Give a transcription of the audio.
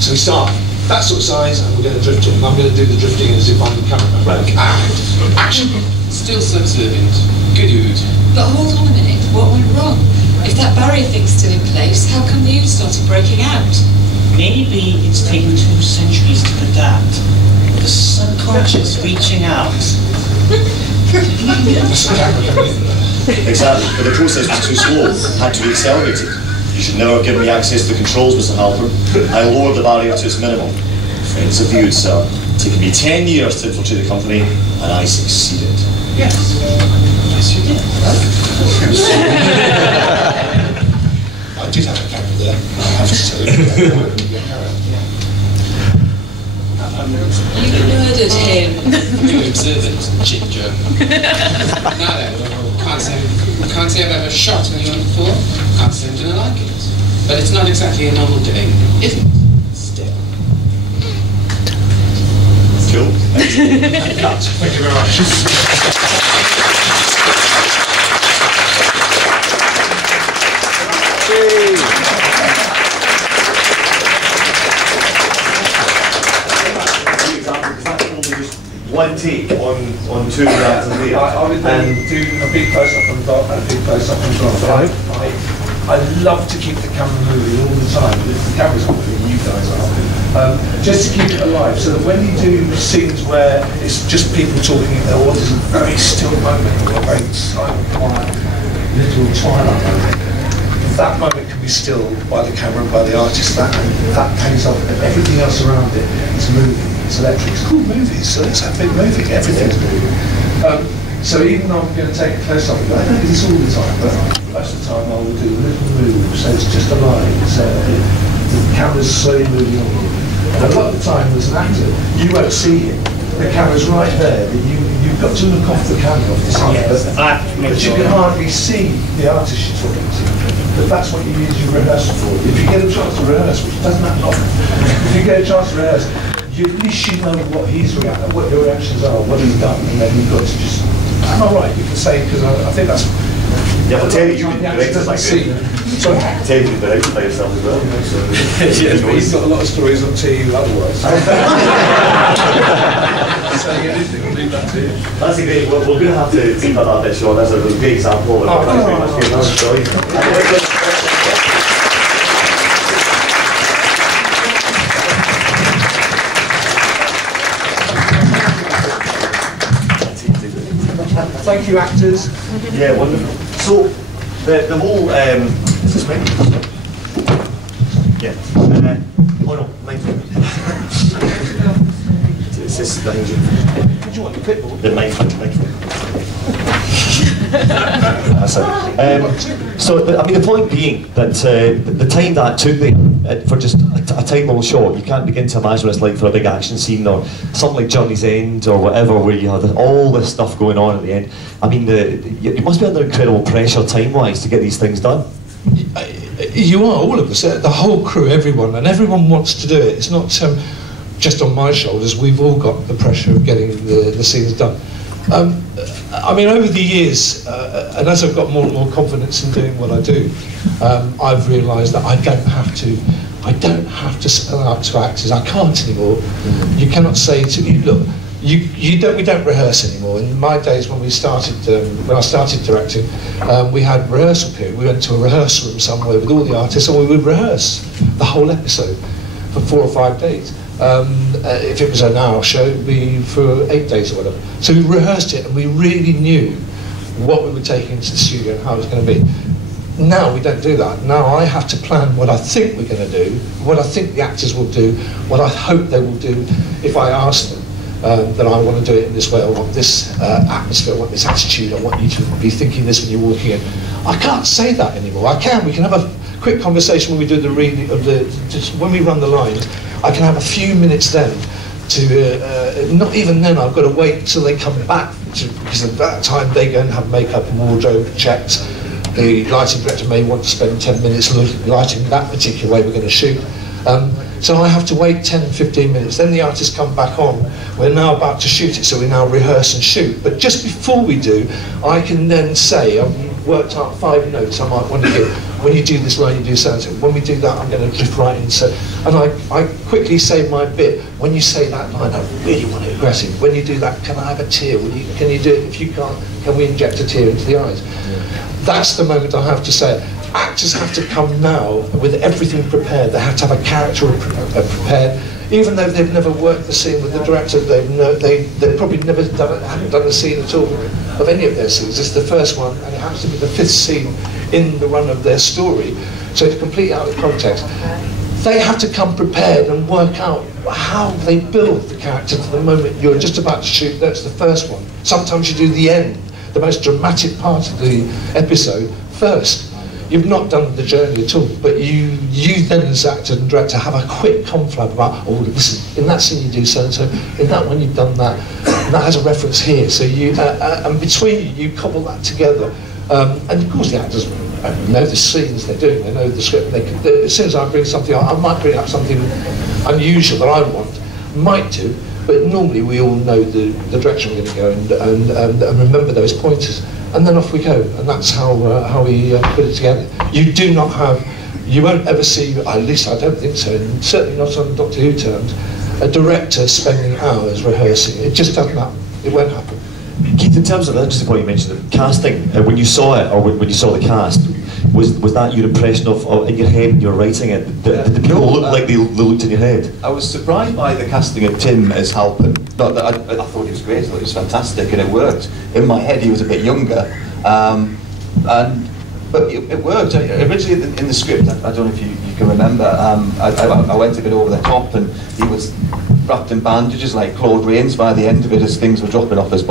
So we start that sort of size, and we're going to drift it. And I'm going to do the drifting as if I'm the cameraman. Right. And action. Still subservient. Good ood. But hold on a minute. What went wrong? If that barrier thing's still in place, how come the ood started breaking out? Maybe it's taken 2 centuries to adapt. The subconscious reaching out. Exactly, but the process was too slow, had to be accelerated. You should never have given me access to the controls, Mr. Harper. I lowered the barrier to its minimum. Friends of the Ood, sir. It's taken me 10 years to infiltrate the company, and I succeeded. Yes. Yes, you did. I did have a camera there, I have to tell you. You murdered him. Really observant, ginger. Now then, can't say I've ever shot anyone before. Can't say I'm gonna like it. But it's not exactly a normal day, is it? Still. Cool. Thank you very much. One take on 2 reactors there. I would then do a big close-up on Dot and a big close-up on John. I love to keep the camera moving all the time. If the camera's not moving, you guys are. Just to keep it alive, so that when you do scenes where it's just people talking, or there's a very still moment, or a very silent, quiet, little twilight moment, that moment can be stilled by the camera and by the artist. That pays off, and everything else around it is moving. It's electric. It's cool movies, so let's have big moving. Everything's moving. So even though I'm going to take a close up, I don't do this all the time, but most of the time I will do a little move, so it's just a line. So the camera's slowly moving on. And a lot of the time, as an actor, you won't see him. The camera's right there, but you've got to look off the camera off the side. Yes, but you can hardly see the artist you're talking to. But that's what you use your rehearsal for. If you get a chance to rehearse, which doesn't happen often, if you get a chance to rehearse, at least you know what what your reactions are, what he's done, and then you've got to just. Am I right? You can say, because I think that's. Yeah, well, Terry, you can direct it like this. Sorry? Terry can direct it by yourself as well. So, yes, but he's got a lot of stories on TV otherwise. Saying anything, we'll leave that to you. That's a great. We're going to have to keep that bit short. That's a great example. Thanks very much for your story. Thank you, actors. Yeah, wonderful. So, the whole, is this right? Yeah. Oh no, mine's right. It's this behind you. What do you want, the clipboard? The mine's right. That's it. So, I mean, the point being that the time that took there for just a tiny little shot, you can't begin to imagine what it's like for a big action scene or something like Journey's End or whatever, where you have all this stuff going on at the end. I mean, you must be under incredible pressure time-wise to get these things done. You are, all of us, the whole crew, everyone, and everyone wants to do it. It's not just on my shoulders. We've all got the pressure of getting the scenes done. I mean, over the years, and as I've got more and more confidence in doing what I do, I've realised that I don't have to spell out to actors. I can't anymore. You cannot say to me, look, we don't rehearse anymore. In my days when I started directing, we had rehearsal period. We went to a rehearsal room somewhere with all the artists, and we would rehearse the whole episode for 4 or 5 days. If it was an hour show, it would be for 8 days or whatever. So we rehearsed it, and we really knew what we were taking into the studio and how it was going to be. Now we don't do that. Now I have to plan what I think we're going to do, what I think the actors will do, what I hope they will do if I ask them that I want to do it in this way. I want this atmosphere, I want this attitude, I want you to be thinking this when you're walking in. I can't say that anymore. We can have a quick conversation when we do the reading of when we run the lines. I can have a few minutes then to, not even then, I've got to wait till they come back, because at that time they go and have makeup and wardrobe checks. The lighting director may want to spend 10 minutes lighting that particular way we're going to shoot. So I have to wait 10, 15 minutes, then the artists come back on. We're now about to shoot it, so we now rehearse and shoot. But just before we do, I can then say, worked out 5 notes I might want to give. When you do this line, you do so-and-so. When we do that, I'm going to drift right in. So, and I quickly say my bit. When you say that line, I really want it aggressive. When you do that, can I have a tear? Can you do it? If you can't, can we inject a tear into the eyes? That's the moment I have to say it. Actors have to come now with everything prepared. They have to have a character prepared. Even though they've never worked the scene with the director, they've probably never haven't done a scene at all of any of their scenes. It's the first one, and it happens to be the 5th scene in the run of their story, so it's completely out of context. They have to come prepared and work out how they build the character to the moment you're just about to shoot. That's the first one. Sometimes you do the end, the most dramatic part of the episode, first. You've not done the journey at all, but you then as actor and director have a quick confab about, oh, listen, in that scene you do so-and-so, in that one you've done that, and that has a reference here. So you, and between you cobble that together. And of course the actors know the scenes they're doing, they know the script. As soon as I bring something up, I might bring up something unusual that I want, might do, but normally we all know the direction we're going to go and remember those pointers. And then off we go, and that's how we put it together. You do not have, you won't ever see, at least I don't think so, and certainly not on Doctor Who terms, a director spending hours rehearsing. It just doesn't happen. It won't happen. Keith, in terms of the interesting point you mentioned, the casting, when you saw it, or when you saw the cast, was that your impression of in your head when you were writing it? Did the people look like they looked in your head? I was surprised by the casting of Tim as Harper. Not that I thought he was great, I thought he was fantastic, and it worked. In my head, he was a bit younger, but it worked. Originally, in the script, I don't know if you can remember, I went a bit over the top, and he was wrapped in bandages like Claude Rains by the end of it as things were dropping off his body.